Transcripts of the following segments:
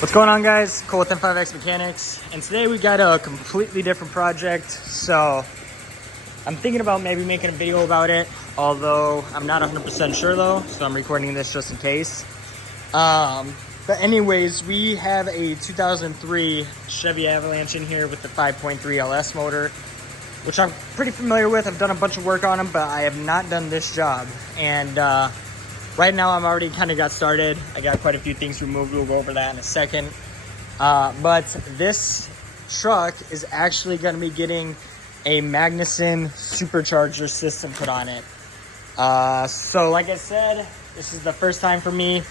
What's going on, guys? Cole with M5X Mechanics, and today we got a completely different project. So I'm thinking about maybe making a video about it, although I'm not 100% sure though, so I'm recording this just in case. But anyways, we have a 2003 Chevy Avalanche in here with the 5.3 LS motor, which I'm pretty familiar with. I've done a bunch of work on them, but I have not done this job. And right now I'm already kind of got started. I got quite a few things removed. We'll go over that in a second. But this truck is actually going to be getting a Magnuson Supercharger system put on it. So like I said, this is the first time for me.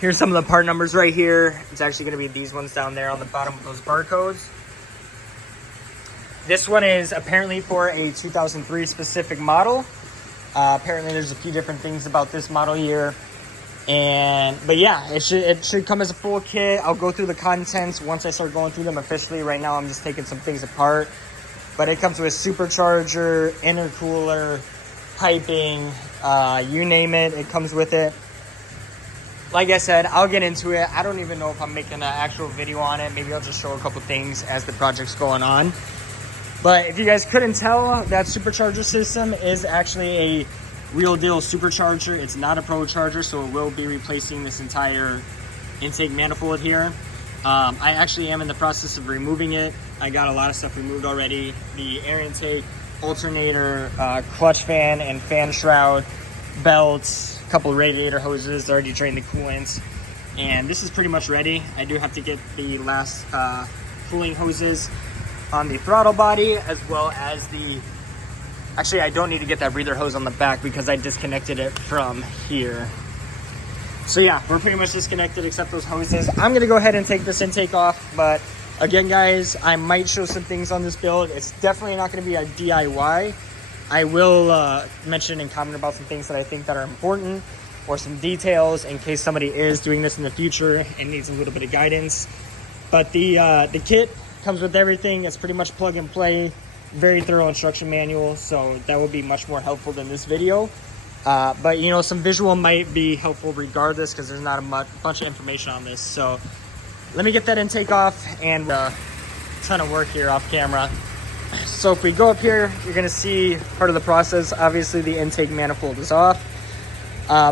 Here's some of the part numbers right here. It's actually going to be these ones down there on the bottom of those barcodes. This one is apparently for a 2003 specific model. Apparently there's a few different things about this model year. But yeah, it should come as a full kit. I'll go through the contents once I start going through them officially. Right now I'm just taking some things apart. But it comes with supercharger, intercooler, piping, you name it, it comes with it. Like I said, I'll get into it. I don't even know if I'm making an actual video on it. Maybe I'll just show a couple things as the project's going on. But if you guys couldn't tell, that supercharger system is actually a real deal supercharger. It's not a pro charger, so it will be replacing this entire intake manifold here. I actually am in the process of removing it. I got a lot of stuff removed already. The air intake, alternator, clutch fan and fan shroud, belts, a couple of radiator hoses, already drained the coolant. And this is pretty much ready. I do have to get the last cooling hoses on the throttle body, as well as actually I don't need to get that breather hose on the back because I disconnected it from here. So yeah, we're pretty much disconnected except those hoses. I'm gonna go ahead and take this intake off, but again guys, I might show some things on this build. It's definitely not gonna be a DIY. I will mention and comment about some things that I think that are important, or some details in case somebody is doing this in the future and needs a little bit of guidance. But the kit comes with everything. It's pretty much plug and play, very thorough instruction manual, so that will be much more helpful than this video. But you know, some visual might be helpful regardless because there's not a bunch of information on this. So let me get that intake off and ton of work here off camera. So if we go up here, you're gonna see part of the process. Obviously the intake manifold is off.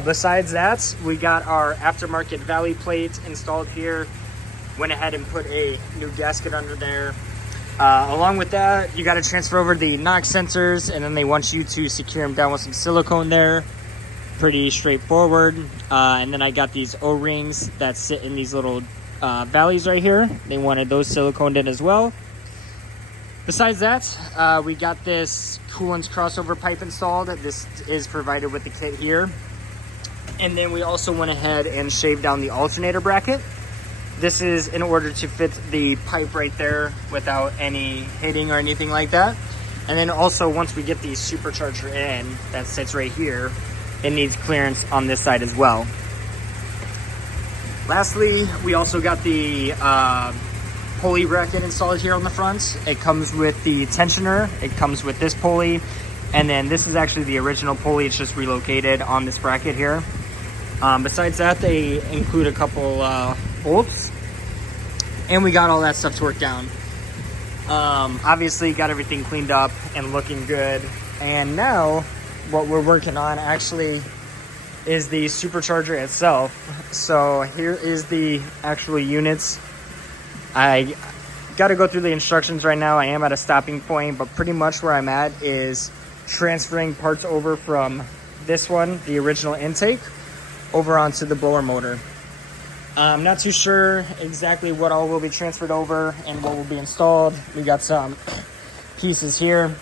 Besides that, we got our aftermarket valley plate installed here. Went ahead and put a new gasket under there. Along with that, you got to transfer over the knock sensors, and then they want you to secure them down with some silicone there. Pretty straightforward. And then I got these O-rings that sit in these little valleys right here. They wanted those siliconed in as well. Besides that, we got this coolant crossover pipe installed. This is provided with the kit here. And then we also went ahead and shaved down the alternator bracket. This is in order to fit the pipe right there without any hitting or anything like that. And then also once we get the supercharger in, that sits right here, it needs clearance on this side as well. Lastly, we also got the pulley bracket installed here on the front. It comes with the tensioner, it comes with this pulley, and then this is actually the original pulley. It's just relocated on this bracket here. Besides that, they include a couple bolts, and we got all that stuff torqued down. Obviously got everything cleaned up and looking good. And now what we're working on actually is the supercharger itself. So here is the actual units. I got to go through the instructions right now. I am at a stopping point, but pretty much where I'm at is transferring parts over from this one, the original intake, over onto the blower motor. I'm not too sure exactly what all will be transferred over and what will be installed. We got some pieces here,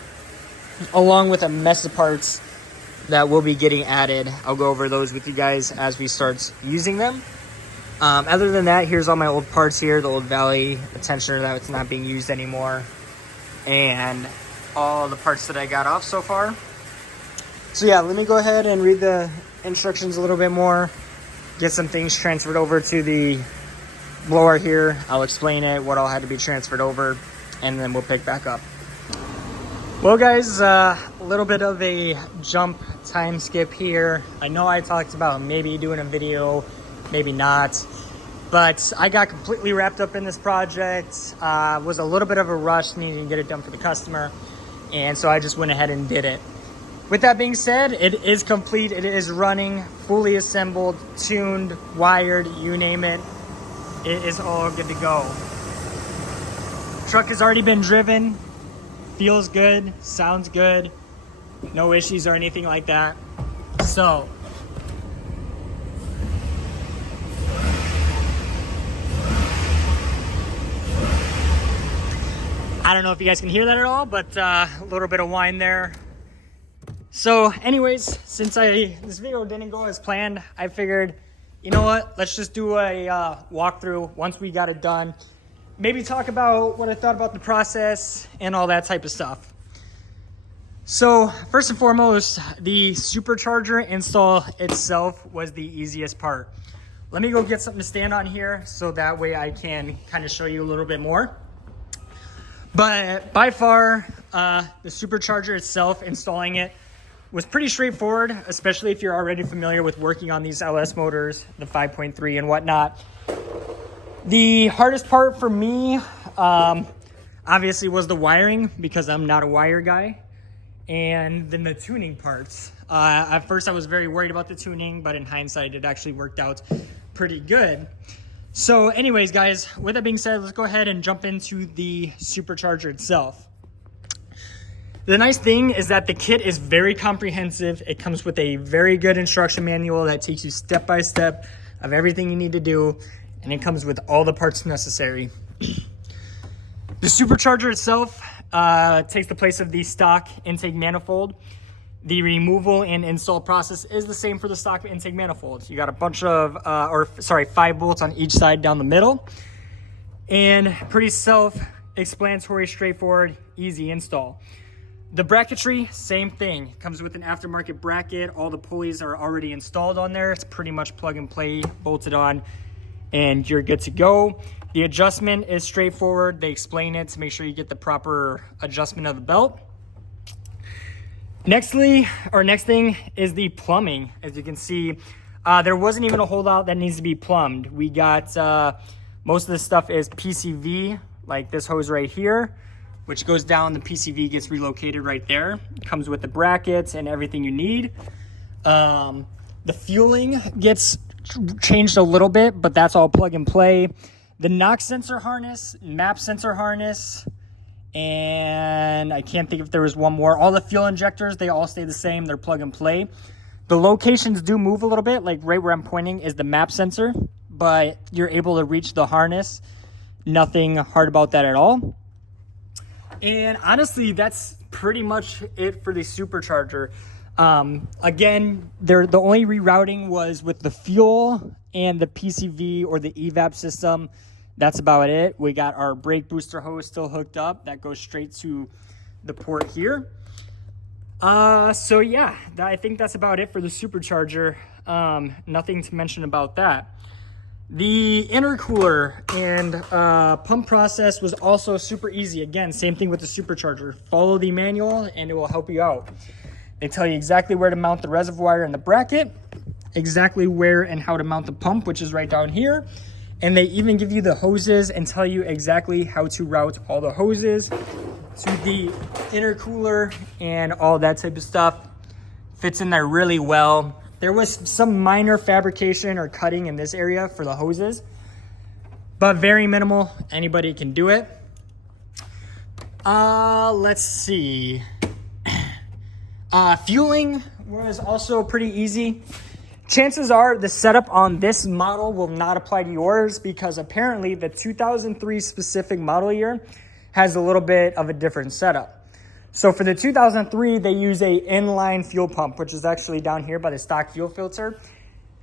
along with a mess of parts that will be getting added. I'll go over those with you guys as we start using them. Other than that, here's all my old parts here, the old Valley, the tensioner that's not being used anymore, and all the parts that I got off so far. So yeah, let me go ahead and read the instructions a little bit more, get some things transferred over to the blower here. I'll explain it, what all had to be transferred over, and then we'll pick back up. Well guys, a little bit of a jump time skip here. I know I talked about maybe doing a video, maybe not. But I got completely wrapped up in this project. Was a little bit of a rush needing to get it done for the customer. And so I just went ahead and did it. With that being said, it is complete. It is running, fully assembled, tuned, wired, you name it. It is all good to go. Truck has already been driven. Feels good, sounds good. No issues or anything like that. So, I don't know if you guys can hear that at all, but a little bit of whine there. So anyways, since this video didn't go as planned, I figured, you know what, let's just do a walkthrough once we got it done. Maybe talk about what I thought about the process and all that type of stuff. So first and foremost, the supercharger install itself was the easiest part. Let me go get something to stand on here so that way I can kind of show you a little bit more. But by far, the supercharger itself, installing it, was pretty straightforward, especially if you're already familiar with working on these LS motors, the 5.3 and whatnot. The hardest part for me, obviously, was the wiring, because I'm not a wire guy. And then the tuning parts. At first, I was very worried about the tuning, but in hindsight, it actually worked out pretty good. So anyways, guys, with that being said, let's go ahead and jump into the supercharger itself. The nice thing is that the kit is very comprehensive. It comes with a very good instruction manual that takes you step by step of everything you need to do, and it comes with all the parts necessary. The supercharger itself takes the place of the stock intake manifold. The removal and install process is the same for the stock intake manifold. You got a bunch of, 5 bolts on each side down the middle, and pretty self-explanatory, straightforward, easy install. The bracketry, same thing. Comes with an aftermarket bracket. All the pulleys are already installed on there. It's pretty much plug and play, bolted on, and you're good to go. The adjustment is straightforward. They explain it to make sure you get the proper adjustment of the belt. Next thing is the plumbing. As you can see, there wasn't even a holdout that needs to be plumbed. We got, most of the stuff is PCV, like this hose right here, which goes down. The PCV gets relocated right there. It comes with the brackets and everything you need. The fueling gets changed a little bit, but that's all plug and play. The NOx sensor harness, MAP sensor harness, and I can't think if there was one more. All the fuel injectors, they all stay the same. They're plug and play. The locations do move a little bit. Like right where I'm pointing is the MAP sensor, but you're able to reach the harness. Nothing hard about that at all. And honestly, that's pretty much it for the supercharger. Again, the only rerouting was with the fuel and the PCV or the evap system. That's about it. We got our brake booster hose still hooked up. That goes straight to the port here. So yeah, I think that's about it for the supercharger. Nothing to mention about that. The intercooler and pump process was also super easy. Again, same thing with the supercharger. Follow the manual and it will help you out. They tell you exactly where to mount the reservoir and the bracket, exactly where and how to mount the pump, which is right down here. And they even give you the hoses and tell you exactly how to route all the hoses to the intercooler and all that type of stuff. Fits in there really well. There was some minor fabrication or cutting in this area for the hoses, but very minimal. Anybody can do it. Let's see. Fueling was also pretty easy. Chances are the setup on this model will not apply to yours because apparently the 2003 specific model year has a little bit of a different setup. So for the 2003, they use a inline fuel pump, which is actually down here by the stock fuel filter.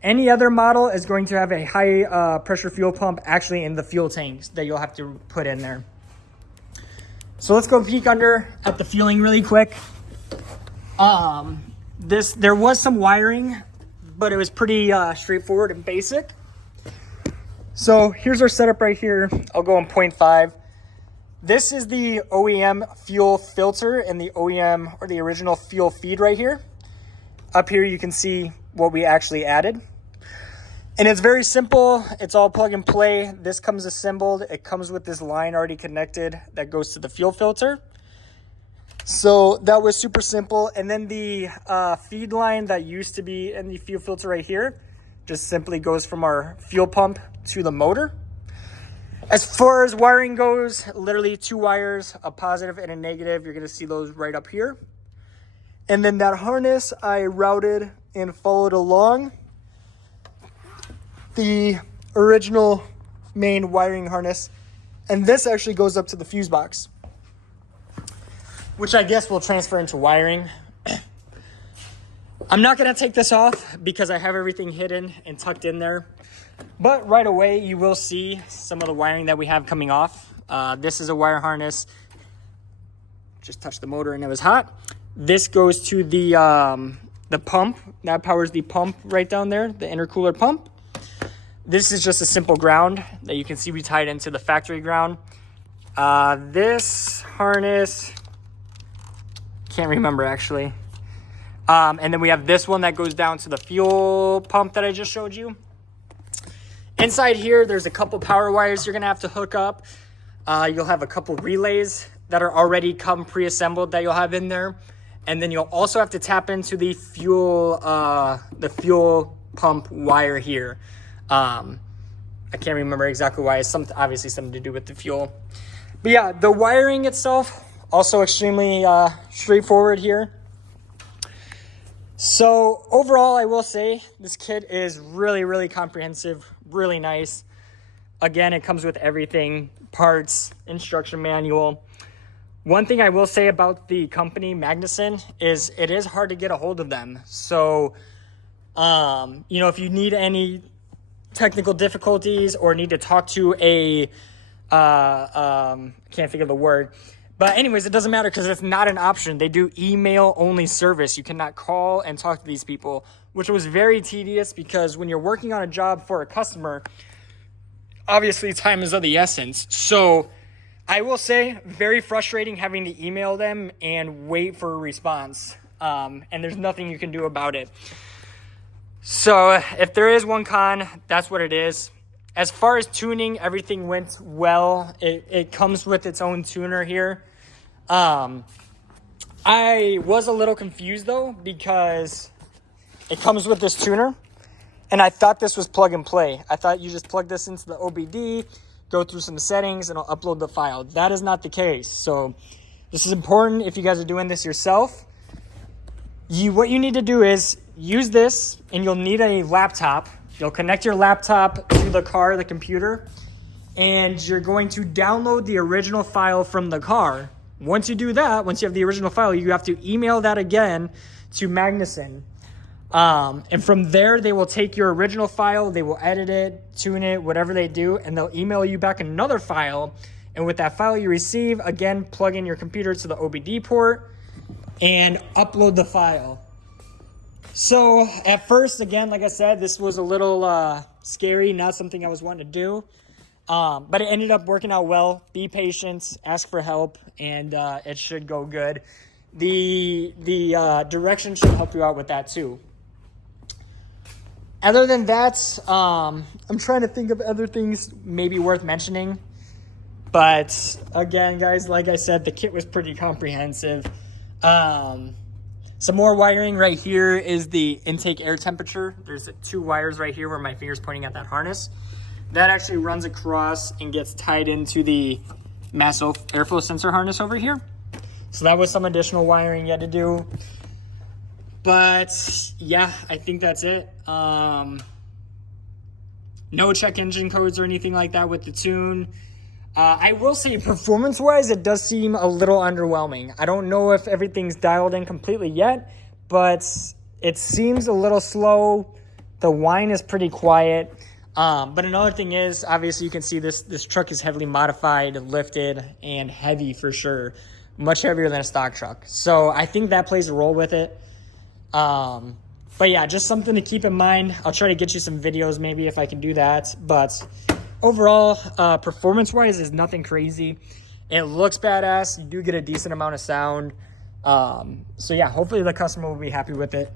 Any other model is going to have a high pressure fuel pump actually in the fuel tanks that you'll have to put in there. So let's go peek under at the fueling really quick. There was some wiring, but it was pretty straightforward and basic. So here's our setup right here. I'll go on 0.5. This is the OEM fuel filter and the OEM or the original fuel feed right here. Up here you can see what we actually added. And it's very simple. It's all plug and play. This comes assembled. It comes with this line already connected that goes to the fuel filter. So that was super simple. And then the feed line that used to be in the fuel filter right here just simply goes from our fuel pump to the motor. As far as wiring goes, literally 2 wires, a positive and a negative. You're gonna see those right up here. And then that harness I routed and followed along the original main wiring harness. And this actually goes up to the fuse box, which I guess will transfer into wiring. I'm not gonna take this off because I have everything hidden and tucked in there. But right away, you will see some of the wiring that we have coming off. This is a wire harness. Just touched the motor and it was hot. This goes to the pump. That powers the pump right down there, the intercooler pump. This is just a simple ground that you can see we tied into the factory ground. This harness, can't remember actually. And then we have this one that goes down to the fuel pump that I just showed you. Inside here, there's a couple power wires you're gonna have to hook up. You'll have a couple relays that are already come pre-assembled that you'll have in there. And then you'll also have to tap into the fuel pump wire here. I can't remember exactly why. It's obviously something to do with the fuel. But yeah, the wiring itself, also extremely straightforward here. So overall, I will say this kit is really, really comprehensive, really nice. Again, it comes with everything, parts, instruction manual. One thing I will say about the company, Magnuson, is it is hard to get a hold of them. So, you know, if you need any technical difficulties or need to talk to a, can't think of the word. But anyways, it doesn't matter because it's not an option. They do email only service. You cannot call and talk to these people, which was very tedious because when you're working on a job for a customer, obviously time is of the essence. So I will say very frustrating having to email them and wait for a response. And there's nothing you can do about it. So if there is one con, that's what it is. As far as tuning, everything went well. It comes with its own tuner here. I was a little confused though because it comes with this tuner and I thought this was plug and play. I thought you just plug this into the OBD, go through some settings and I'll upload the file. That is not the case. So this is important if you guys are doing this yourself. What you need to do is use this and you'll need a laptop. You'll connect your laptop to the car, the computer, and you're going to download the original file from the car. Once you do that, once you have the original file, you have to email that again to Magnuson. And from there, they will take your original file, they will edit it, tune it, whatever they do, and they'll email you back another file. And with that file you receive, again, plug in your computer to the OBD port and upload the file. So at first, again, like I said, this was a little scary, not something I was wanting to do. But it ended up working out well. Be patient, ask for help, and it should go good. The direction should help you out with that too. Other than that, I'm trying to think of other things maybe worth mentioning. But again, guys, like I said, the kit was pretty comprehensive. Some more wiring right here is the intake air temperature. There's 2 wires right here where my finger's pointing at that harness. That actually runs across and gets tied into the mass airflow sensor harness over here. So that was some additional wiring you had to do. But yeah, I think that's it. No check engine codes or anything like that with the tune. I will say performance-wise, it does seem a little underwhelming. I don't know if everything's dialed in completely yet, but it seems a little slow. The whine is pretty quiet. But another thing is, obviously you can see this truck is heavily modified, lifted, and heavy for sure. Much heavier than a stock truck. So I think that plays a role with it. But yeah, just something to keep in mind. I'll try to get you some videos maybe if I can do that. But overall, performance-wise is nothing crazy. It looks badass. You do get a decent amount of sound. So yeah, hopefully the customer will be happy with it.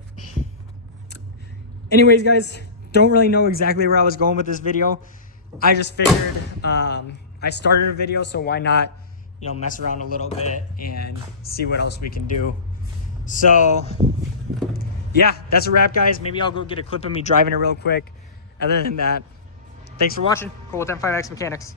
Anyways, guys, don't really know exactly where I was going with this video. I just figured I started a video, so why not, you know, mess around a little bit and see what else we can do. So yeah, that's a wrap, guys. Maybe I'll go get a clip of me driving it real quick. Other than that, thanks for watching. Cool with M5X Mechanics.